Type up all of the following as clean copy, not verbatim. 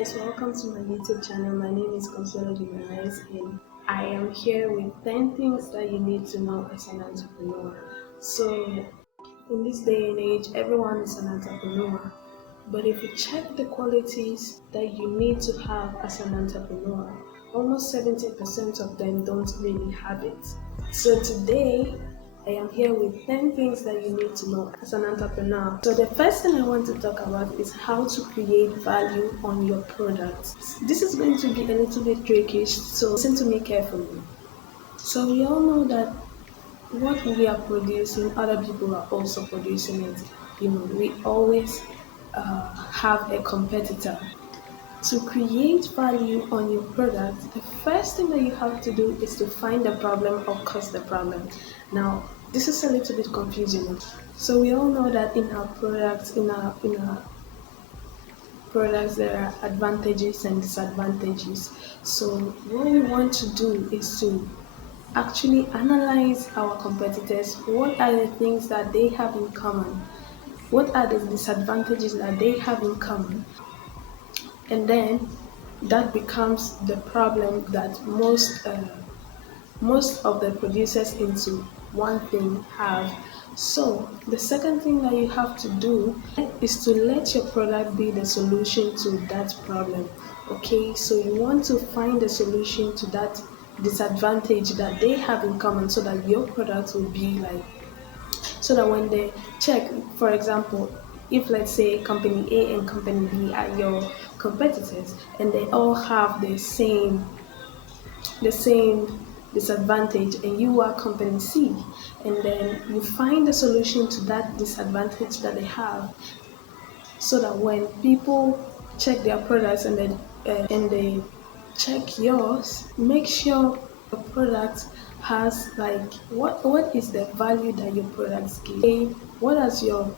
guys, welcome to my YouTube channel. My name is Consuelo Jimenez and I am here with 10 things that you need to know as an entrepreneur. So, in this day and age, everyone is an entrepreneur. But if you check the qualities that you need to have as an entrepreneur, almost 70% of them don't really have it. So today, I am here with 10 things that you need to know as an entrepreneur. So the first thing I want to talk about is how to create value on your product. This is going to be a little bit tricky, so listen to me carefully. So we all know that what we are producing, other people are also producing it. We always have a competitor. To create value on your product, the first thing that you have to do is to find the problem or cause the problem. Now, this is a little bit confusing. So we all know that in our products there are advantages and disadvantages. So what we want to do is to actually analyze our competitors. What are the things that they have in common? What are the disadvantages that they have in common? And then that becomes the problem that most of the producers into one thing have. So the second thing that you have to do is to let your product be the solution to that problem. Okay, so you want to find the solution to that disadvantage that they have in common so that your product will be like, so that when they check, for example, if let's say company A and company B are your competitors and they all have the same disadvantage and you are company C, and then you find a solution to that disadvantage that they have, so that when people check their products and they check yours, make sure the product has like what is the value that your products give. What does your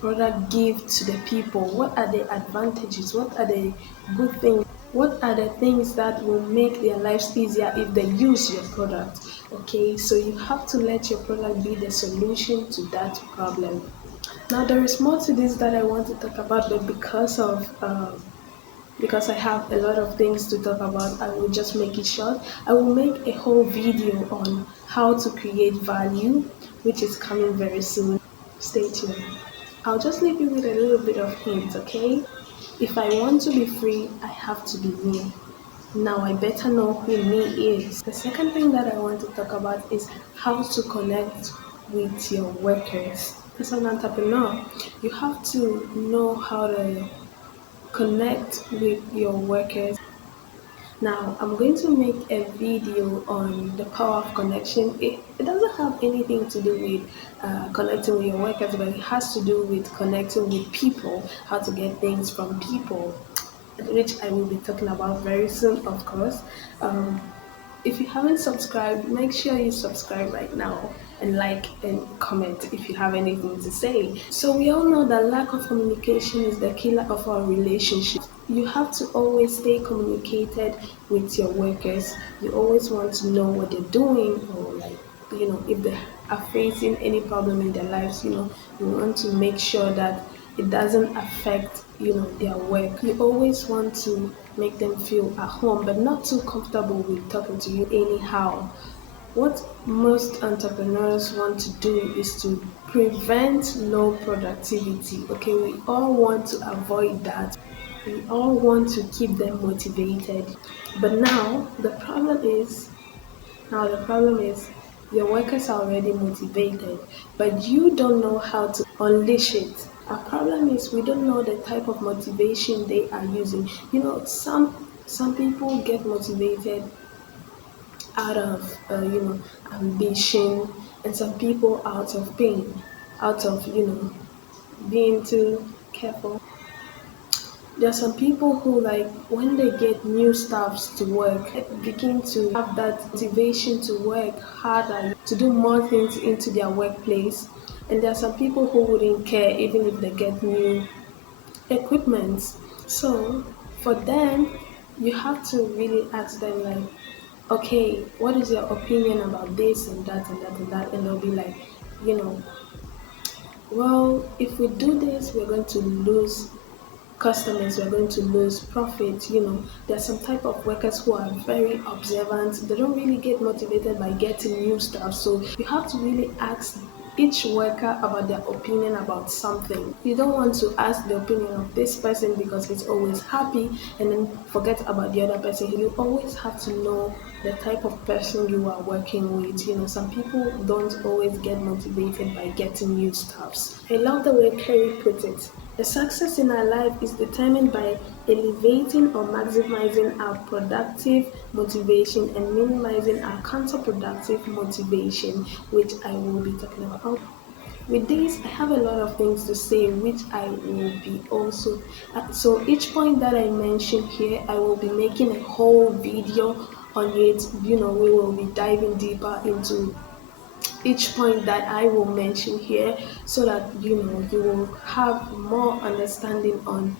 product give to the people? What are the advantages? What are the good things? What are the things that will make their lives easier if they use your product? Okay, so you have to let your product be the solution to that problem. Now there is more to this that I want to talk about, but because I have a lot of things to talk about, I will just make it short. I will make a whole video on how to create value, which is coming very soon. Stay tuned. I'll just leave you with a little bit of hint, okay? If I want to be free, I have to be me. Now I better know who me is. The second thing that I want to talk about is how to connect with your workers. As an entrepreneur, you have to know how to connect with your workers. Now, I'm going to make a video on the power of connection. It doesn't have anything to do with connecting with your workers, but it has to do with connecting with people, how to get things from people, which I will be talking about very soon, of course. Um, if you haven't subscribed, make sure you subscribe right now and like and comment if you have anything to say. So we all know that lack of communication is the killer of our relationships. You have to always stay communicated with your workers. You always want to know what they're doing, or like, if they are facing any problem in their lives, you want to make sure that it doesn't affect their work. You always want to make them feel at home, but not too comfortable with talking to you anyhow. What most entrepreneurs want to do is to prevent low productivity. Okay, we all want to avoid that. We all want to keep them motivated. But now the problem is your workers are already motivated, but you don't know how to unleash it. Our problem is we don't know the type of motivation they are using. Some people get motivated out of ambition, and some people out of pain, out of being too careful. There are some people who, like, when they get new staffs to work, begin to have that motivation to work harder, to do more things into their workplace. And there are some people who wouldn't care even if they get new equipment. So for them, you have to really ask them, like, okay, what is your opinion about this and that and that and that? And they'll be like, you know, well, if we do this, we're going to lose customers, we're going to lose profit. There are some type of workers who are very observant. They don't really get motivated by getting new stuff. So you have to really ask each worker about their opinion about something. You don't want to ask the opinion of this person because it's always happy and then forget about the other person. You always have to know the type of person you are working with. Some people don't always get motivated by getting new stuffs. I love the way Kerry put it. The success in our life is determined by elevating or maximizing our productive motivation and minimizing our counterproductive motivation, which I will be talking about. With this, I have a lot of things to say, which I will be also. So each point that I mention here, I will be making a whole video on it. We will be diving deeper into each point that I will mention here, so that you will have more understanding on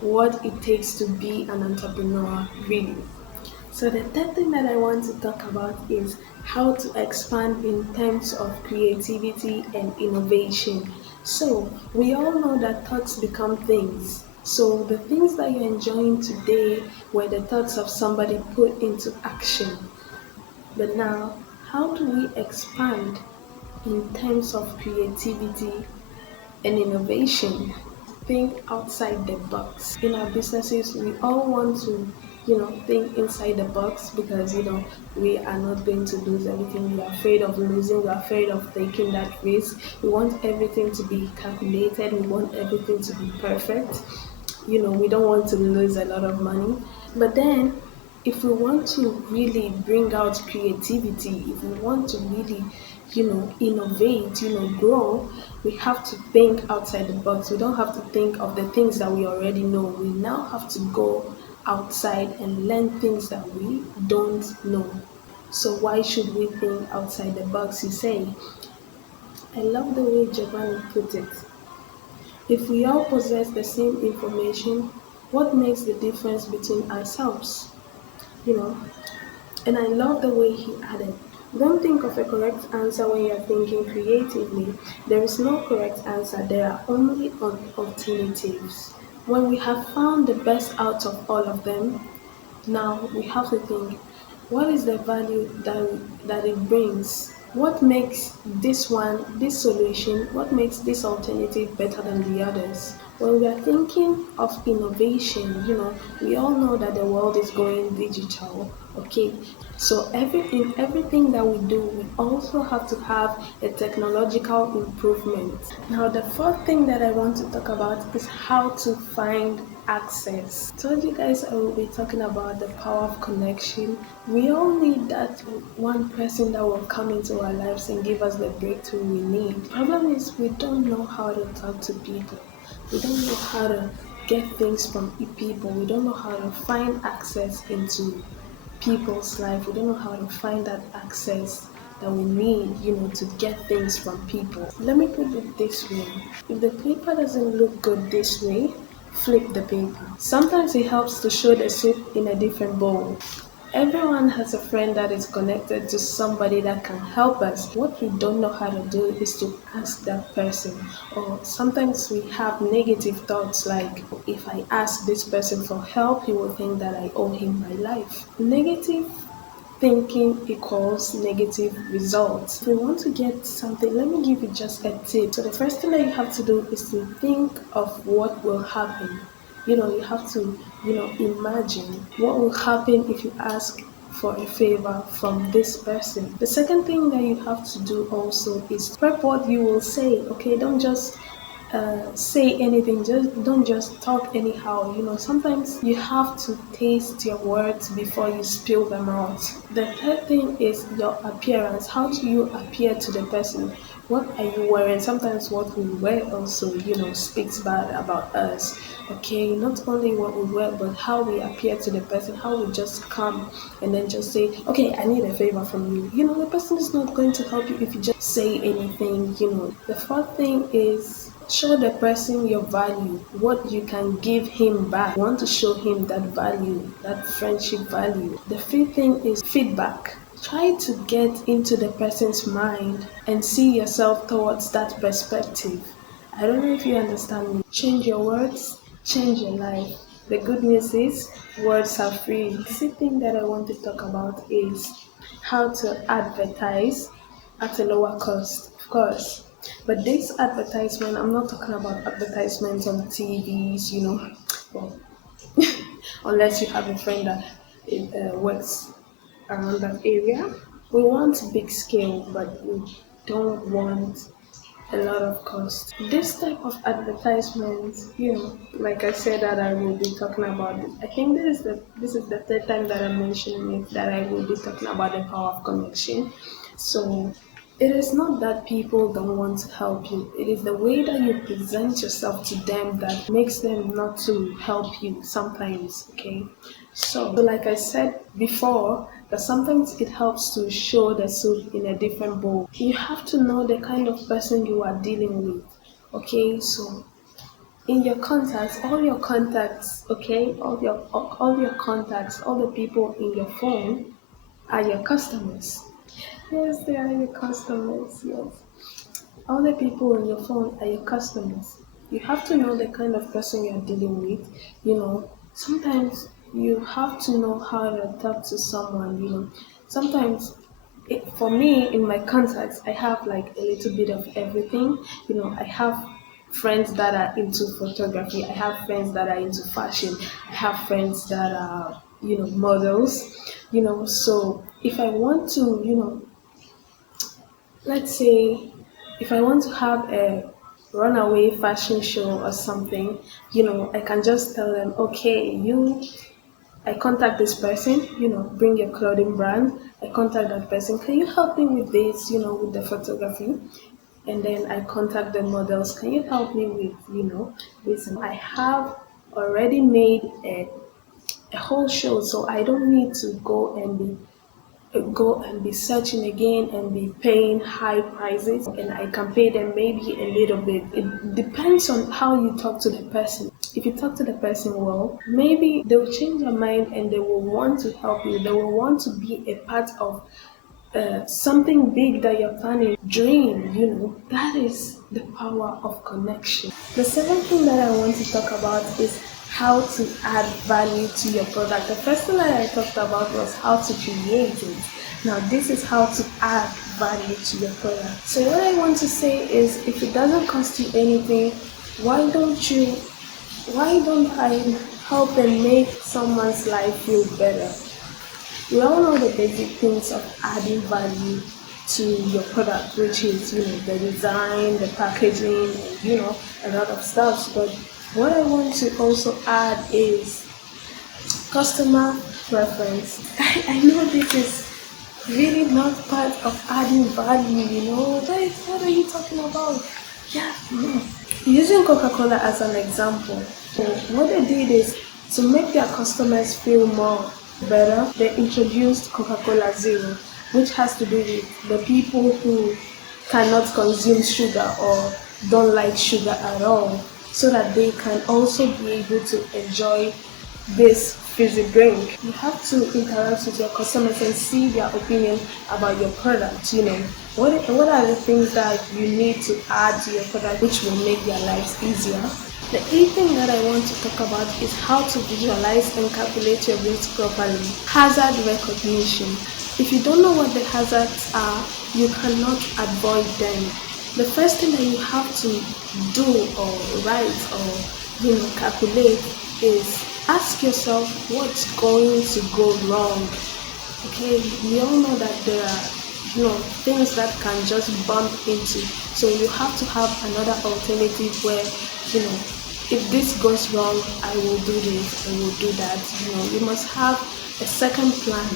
what it takes to be an entrepreneur, really. So the third thing that I want to talk about is how to expand in terms of creativity and innovation. So we all know that thoughts become things. So the things that you're enjoying today were the thoughts of somebody put into action. But now, how do we expand in terms of creativity and innovation? Think outside the box. In our businesses, we all want to, think inside the box because, we are not going to lose everything. We are afraid of losing. We are afraid of taking that risk. We want everything to be calculated. We want everything to be perfect. We don't want to lose a lot of money. But then, if we want to really bring out creativity, if we want to really, innovate, grow, we have to think outside the box. We don't have to think of the things that we already know. We now have to go outside and learn things that we don't know. So why should we think outside the box, you say? I love the way Giovanni put it. If we all possess the same information, what makes the difference between ourselves? You know, and I love the way he added, don't think of a correct answer when you're thinking creatively. There is no correct answer, there are only alternatives. When we have found the best out of all of them, now we have to think, what is the value that it brings? What makes this solution, what makes this alternative better than the others? When we are thinking of innovation, we all know that the world is going digital, okay? So in everything that we do, we also have to have a technological improvement. Now, the fourth thing that I want to talk about is how to find access. I told you guys I will be talking about the power of connection. We all need that one person that will come into our lives and give us the breakthrough we need. The problem is we don't know how to talk to people. We don't know how to get things from people. We don't know how to find access into people's life. We don't know how to find that access that we need, to get things from people. Let me put it this way. If the paper doesn't look good this way, flip the paper. Sometimes it helps to show the soup in a different bowl. Everyone has a friend that is connected to somebody that can help us. What we don't know how to do is to ask that person. Or sometimes we have negative thoughts like, if I ask this person for help, he will think that I owe him my life. Negative thinking equals negative results. If you want to get something, let me give you just a tip. So the first thing that you have to do is to think of what will happen. You have to, imagine what will happen if you ask for a favor from this person. The second thing that you have to do also is prep what you will say. Okay, don't just say anything, don't just talk anyhow. Sometimes you have to taste your words before you spill them out. The third thing is your appearance. How do you appear to the person? What are you wearing? Sometimes what we wear also, speaks bad about us. Okay, not only what we wear, but how we appear to the person, how we just come and then just say, okay, I need a favor from you. The person is not going to help you if you just say anything. The fourth thing is show the person your value, what you can give him back. You want to show him that value, that friendship value. The fifth thing is feedback. Try to get into the person's mind and see yourself towards that perspective. I don't know if you understand me. Change your words, change your life. The good news is words are free. The second thing that I want to talk about is how to advertise at a lower cost, of course. But this advertisement, I'm not talking about advertisements on TVs, well, unless you have a friend that works around that area. We want big scale, but we don't want a lot of cost. This type of advertisement, like I said that I will be talking about it. I think this is the third time that I'm mentioning it that I will be talking about the power of connection. So it is not that people don't want to help you. It is the way that you present yourself to them that makes them not to help you sometimes, okay? So like I said before, that sometimes it helps to show the soup in a different bowl. You have to know the kind of person you are dealing with, okay? So in your contacts, all your contacts, okay, all your contacts, all the people in your phone are your customers. Yes, they are your customers. Yes. All the people on your phone are your customers. You have to know the kind of person you're dealing with. Sometimes you have to know how to talk to someone. Sometimes for me, in my contacts, I have like a little bit of everything. I have friends that are into photography. I have friends that are into fashion. I have friends that are, models. So if I want to, let's say if I want to have a runaway fashion show or something, I can just tell them, okay, I contact this person, bring your clothing brand. I contact that person. Can you help me with this, with the photography? And then I contact the models. Can you help me with, this? I have already made a whole show, so I don't need to go and be searching again and be paying high prices, and I can pay them maybe a little bit. It depends on how you talk to the person. If you talk to the person well, maybe they will change their mind and they will want to help you. They will want to be a part of something big that you're planning. Dream, that is the power of connection. The second thing that I want to talk about is how to add value to your product. The first thing that I talked about was how to create it. Now, this is how to add value to your product. So, what I want to say is if it doesn't cost you anything, why don't I help and make someone's life feel better? We all know the basic things of adding value to your product, which is, the design, the packaging, and, a lot of stuff. But what I want to also add is customer preference. I know this is really not part of adding value, what are you talking about? Yeah, using Coca-Cola as an example. So what they did is to make their customers feel more better, they introduced Coca-Cola Zero, which has to do with the people who cannot consume sugar or don't like sugar at all, so that they can also be able to enjoy this fizzy drink. You have to interact with your customers and see their opinion about your product. What are the things that you need to add to your product which will make their lives easier. The eighth thing that I want to talk about is how to visualize and calculate your risk properly. Hazard recognition. If you don't know what the hazards are, you cannot avoid them. The first thing that you have to do or write or calculate is ask yourself what's going to go wrong. Okay, we all know that there are things that can just bump into. So you have to have another alternative where if this goes wrong, I will do this, I will do that. You must have a second plan.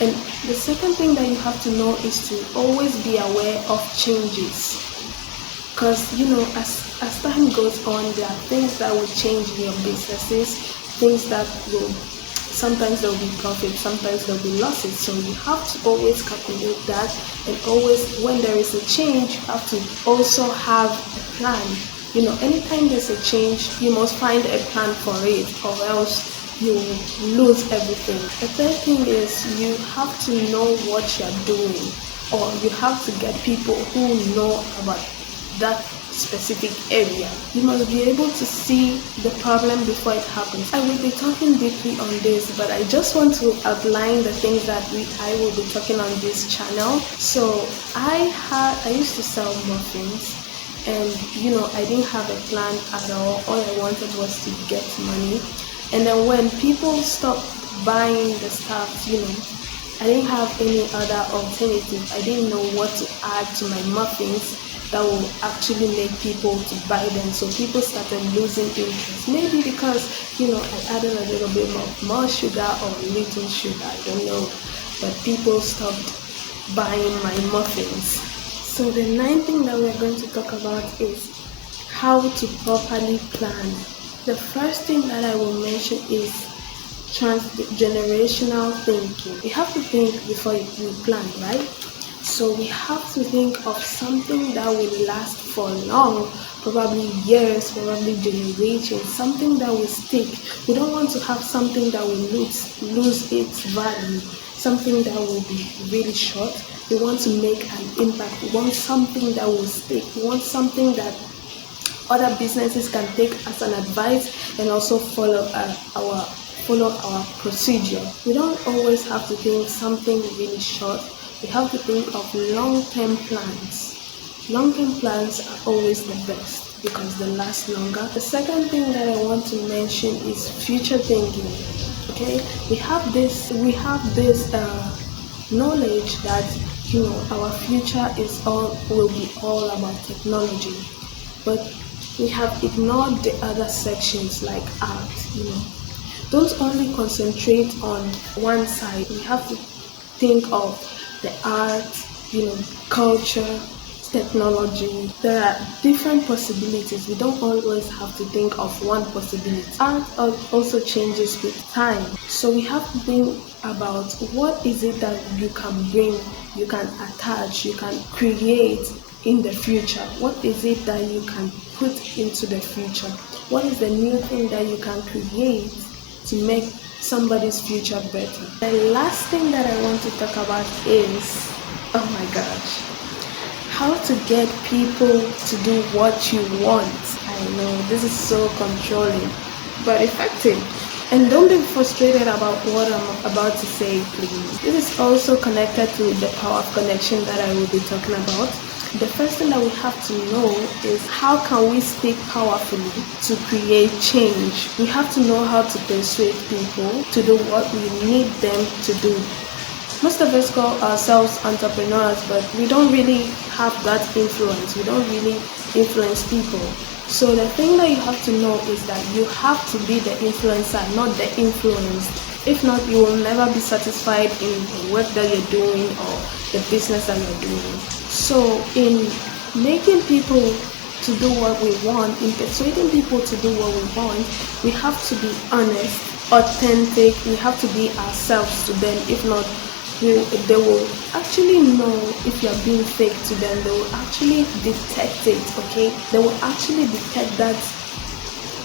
And the second thing that you have to know is to always be aware of changes. Because as time goes on, there are things that will change in your businesses, things that will sometimes there will be profit, sometimes there will be losses. So you have to always calculate that, and always when there is a change, you have to also have a plan. Anytime there's a change, you must find a plan for it, or else you lose everything. The third thing is you have to know what you're doing, or you have to get people who know about that specific area. You must be able to see the problem before it happens. I will be talking deeply on this, but I just want to outline the things that I will be talking on this channel. So I used to sell muffins, and I didn't have a plan at all. All I wanted was to get money. And then when people stopped buying the stuff, I didn't have any other alternative. I didn't know what to add to my muffins that will actually make people to buy them. So people started losing interest. Maybe because, I added a little bit more sugar or little sugar, I don't know. But people stopped buying my muffins. So the ninth thing that we're going to talk about is how to properly plan. The first thing that I will mention is transgenerational thinking. You have to think before you plan, right? So we have to think of something that will last for long, probably years, probably generations, something that will stick. We don't want to have something that will lose its value, something that will be really short. We want to make an impact. We want something that will stick. We want something that other businesses can take as an advice and also follow our procedure. We don't always have to think something really short. We have to think of long-term plans. Long-term plans are always the best because they last longer. The second thing that I want to mention is future thinking. Okay, we have this knowledge that our future will be all about technology, but we have ignored the other sections like art. Don't only concentrate on one side. We have to think of the art, culture, technology. There are different possibilities. We don't always have to think of one possibility. Art also changes with time. So we have to think about what is it that you can bring, you can attach, you can create in the future. What is it that you can put into the future? What is the new thing that you can create to make somebody's future better? The last thing that I want to talk about is, oh my gosh, how to get people to do what you want. I know this is so controlling, but effective. And don't be frustrated about what I'm about to say, please. This is also connected to the power of connection that I will be talking about. The first thing that we have to know is how can we speak powerfully to create change. We have to know how to persuade people to do what we need them to do. Most of us call ourselves entrepreneurs, but we don't really have that influence. We don't really influence people. So the thing that you have to know is that you have to be the influencer, not the influenced. If not, you will never be satisfied in the work that you're doing or the business that you're doing. So in making people to do what we want, in persuading people to do what we want, we have to be honest, authentic. We have to be ourselves to them. If not, they will actually know if you're being fake to them. They will actually detect it, okay? They will actually detect that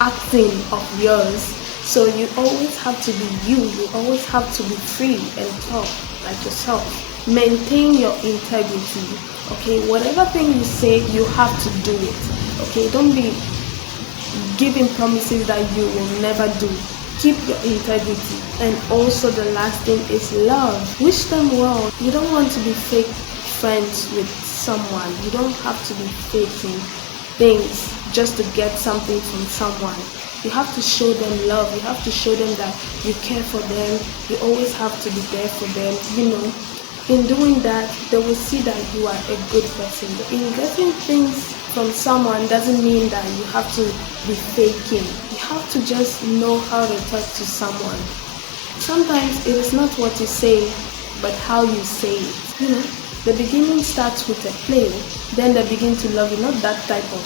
acting of yours. So you always have to be you. You always have to be free and talk like yourself. Maintain your integrity, okay? Whatever thing you say, you have to do it, okay? Don't be giving promises that you will never do. Keep your integrity. And also the last thing is love. Wish them well. You don't want to be fake friends with someone. You don't have to be faking things just to get something from someone. You have to show them love. You have to show them that you care for them. You always have to be there for them. In doing that, they will see that you are a good person. In getting things from someone doesn't mean that you have to be faking. You have to just know how to talk to someone. Sometimes it is not what you say, but how you say it. The beginning starts with a play, then they begin to love you. Not that type of,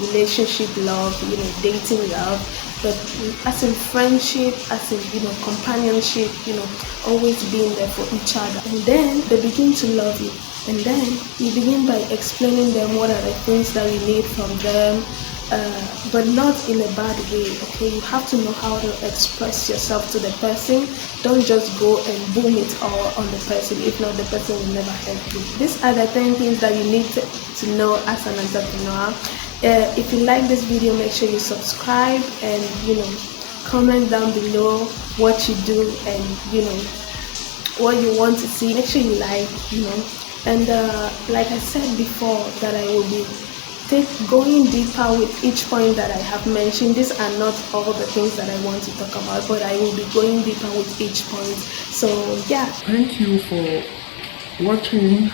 relationship love, dating love, but as in friendship, as in, companionship, always being there for each other. And then they begin to love you. And then you begin by explaining them what are the things that you need from them, but not in a bad way, okay? You have to know how to express yourself to the person. Don't just go and boom it all on the person. If not, the person will never help you. These are the 10 things that you need to know as an entrepreneur. If you like this video, make sure you subscribe and comment down below what you do and what you want to see. Make sure you and like I said before, that I will be going deeper with each point that I have mentioned. These are not all the things that I want to talk about, but I will be going deeper with each point. So yeah, thank you for watching.